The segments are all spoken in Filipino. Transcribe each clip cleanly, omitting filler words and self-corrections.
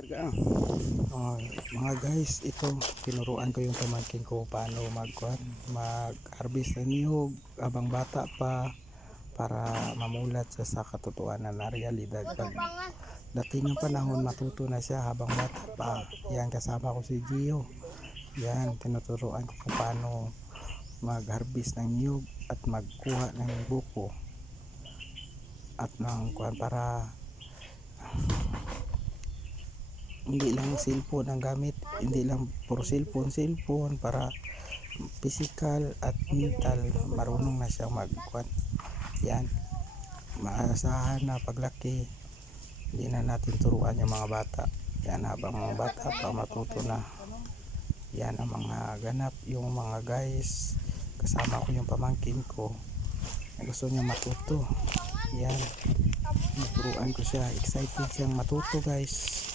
karga. Mga guys, ito tinuruan ko yung pamangkin ko paano mag-harvest ng niyog habang bata pa para mamulat siya sa katotohanan na realidad. Pag dating ng panahon, matuto na siya habang bata pa. Yan, kasama ko si Gio. Yan, tinuturuan ko kung paano mag-harvest ng niyog at magkuha ng buko at ng kuhan para hindi lang cellphone ang gamit, hindi lang puro cellphone para physical at mental marunong na siyang magkuhan. Yan, maasahan na paglaki hindi na natin turuan yung mga bata. Yan, habang mga bata pa matuto na. Yan ang mga ganap. Yung mga guys, kasama ko yung pamangkin ko na gusto niya matuto. Yan, turuan ko siya, excited siyang matuto guys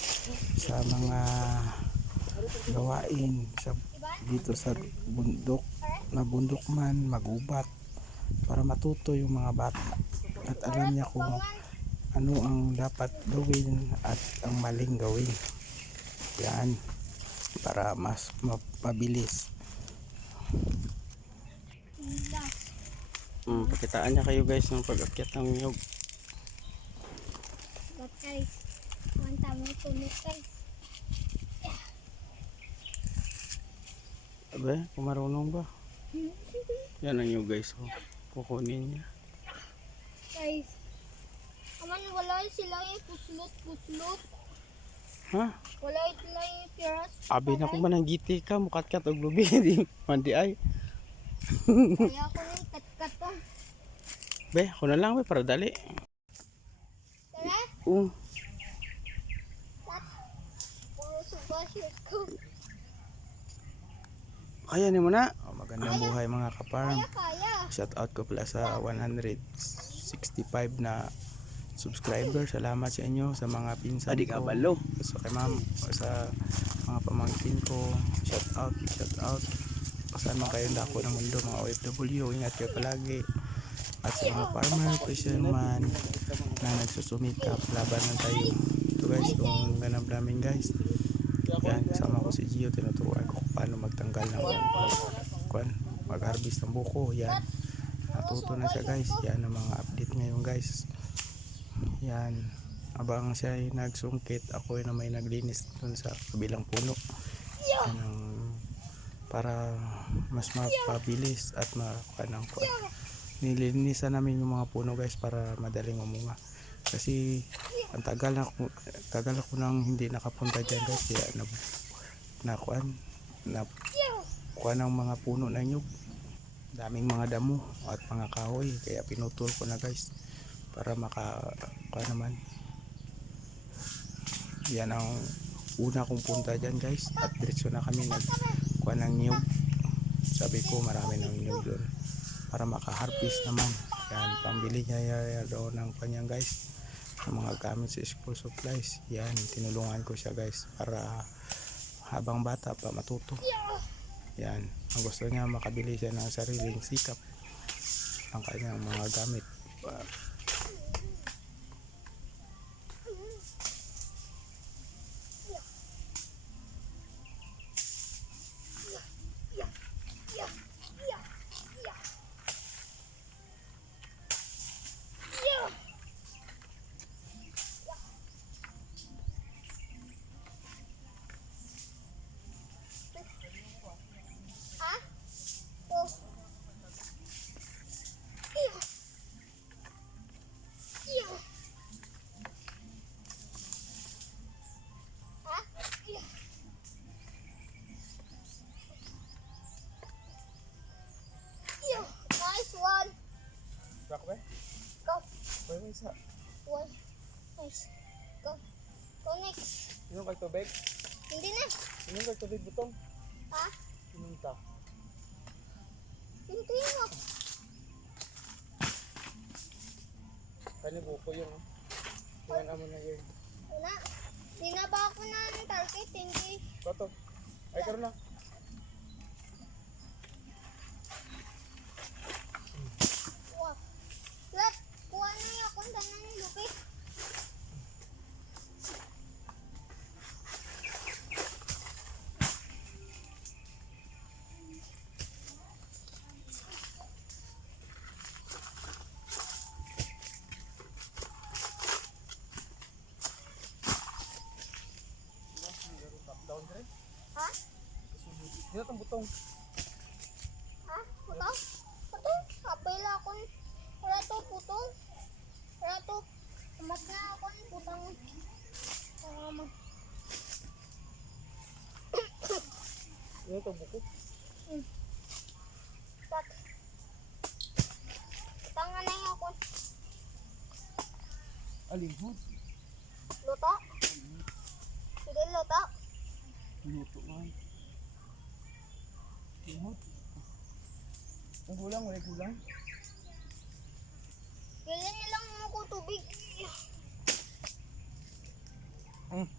sa mga gawain dito sa bundok man, magubat, para matuto yung mga bata at alam niya kung ano ang dapat gawin at ang maling gawin. Yan, para mas mapabilis. Pakitaan niya kayo guys ng pag-akyat ng niyog. Guys, manta mo tunog guys. Abe, kung marunong ba? Yan ang niyog guys. Kukunin niya. Guys, aman wala sila yung puslot. Ha? Wala sila yung piras. Abi na ko man ang giti ka, mukat-kat og lubi. Di mandi ay. Kaya ako na yung kat-kat to. Be, ako na lang be para dali. Tara, puro subasyo ko. Kaya ni mo na. Magandang buhay mga kaparm. Kaya. Shout out ko pala sa 165 na subscriber. Salamat sa inyo, sa mga pinsan ko. So kay ma'am, sa mga pamangkin ko. Shout out. Saan man kayo dako ng mundo, mga OFW, ingat kayo palagi. At sa mga farmer, fisherman na nagsusumikap, laban na tayo. Ito guys, yung ganap namin guys. Yan, kasama ko si Gio, tinuturuan ko kung paano magtanggal ng mag-harvest ng buko. Yan, natuto na siya guys. Yan ang mga update ngayon guys. Yan, abang siya ay nagsungkit, ako na may naglinis dun sa kabilang puno. Yan ang para mas mapabilis at makanang kuan. Nilinisan namin yung mga puno guys para madaling umunga. Kasi ang tagal ako nang hindi nakapunta diyan guys, kaya nakuan ng mga puno na nyug. Daming mga damo at mga kahoy, kaya pinutol ko na guys para makakuan naman. Yan ang una kong punta diyan guys, at diretso na kami nagkuan ng nyug. Sabi ko marami ng nyug doon para maka-harvest naman. Yan, pambili niya doon ng kanyang guys ng mga gamit sa school supplies. Yan, tinulungan ko siya guys para habang bata pa matuto. Yan, ang gusto niya makabili siya ng sariling sikap ng kanyang mga gamit. Nice one. Rock ba? Go. Wait, isa. One. Nice. Go. Go next. Inom kay tubig? Hindi na. Inom kay tubig butong? Ha? Inom ta. Hindi mo. Kani buko yung kuhan amo na yun. Una. Di na ba ako na ng target? Hindi. Bato. Ay karon na. Wow. Let. Kuha na yung akong tanan ni Lupi. Dito tong butong. Ha? Putol? Putol? Kapay lang ako. Wala to, putol. Wala to. Umat na ako ng putang. Dito tong buko. Pat. Tanga na yung ako. Alihod. Luto? Sige, luto. Luto man. Alihod. Ang gulang, wala gulang. Kailan nilang ako tubig. Mm.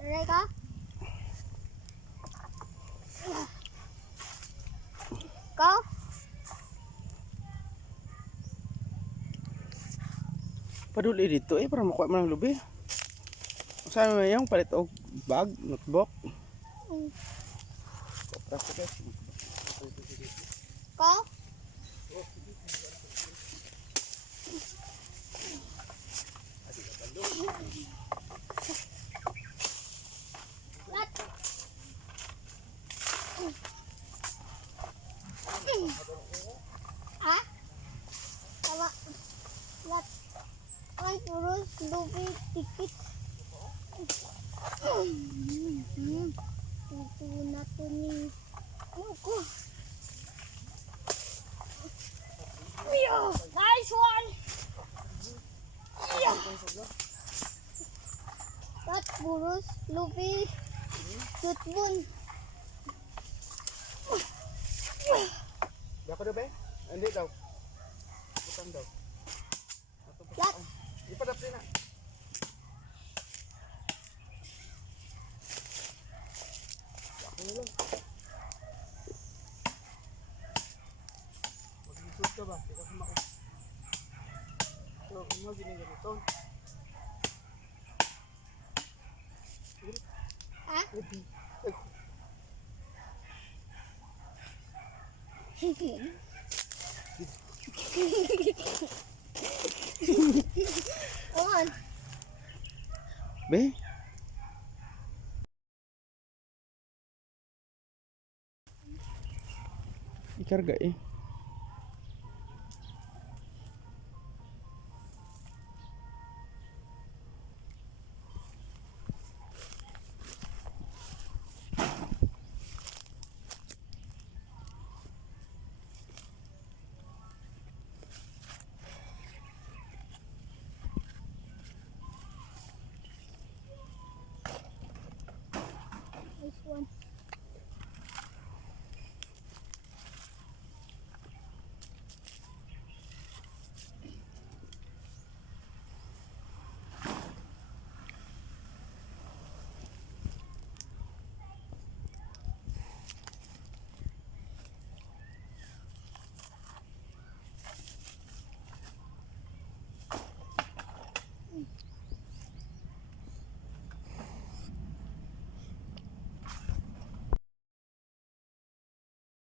Taray ka? Ikaw? Paduli dito para makuha mo ng lubi. Saan mo yung palit og bag, notebook? Ikaw? Lat. Ha? Tama. Lat. Ay, puro lubi tikit. Ito na to ni... Ano ko? Nice one! Lat, puros lubi. Tutbun. Dako daw ba? Hindi daw. Butang daw. Lat. Ipadap din na. Ako na lang. Mag-isot ka ba? Di ka kumain. So, ano gini ganito? Ha? On. Be? Ikarga eh.